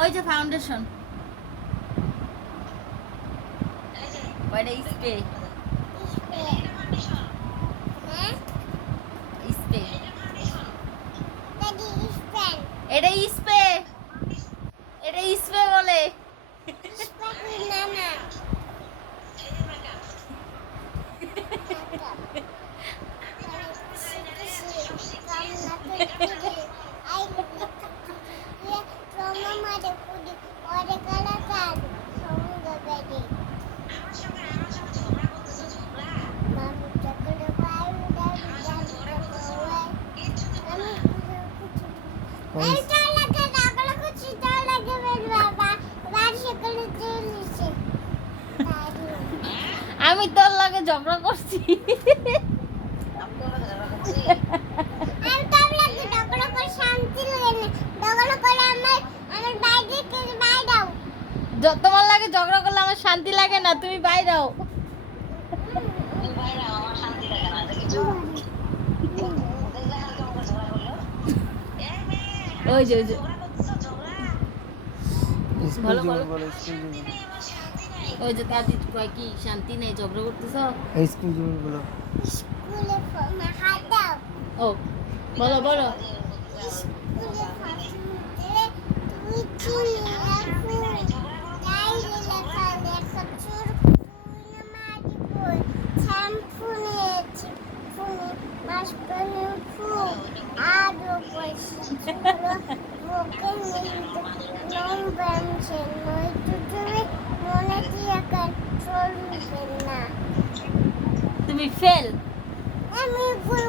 ওই যে ফাউন্ডেশন ওইটা স্প্রে। হ্যাঁ? স্প্রে। এটা স্প্রে। এটা স্প্রে বলে। না। আমি তোর লাগে ঝগড়া করছি আমি তার লাগে ঝগড়া করে শান্তি লাগে না ঝগড়া করে আমার আমার বাইরে থেকে বাইরে দাও য- তোমার লাগে ঝগড়া করলে আমার শান্তি লাগে না তুমি বাইরাও। ওই যে ওই যে। ওই যে তার কয় কি শান্তি নেই ঝগড়া করতেছ? স্কুল জীবন বলো। স্কুলে ফর্মে হাত দাও। ও বলো বলো। তুমি ফেল আমি ফুল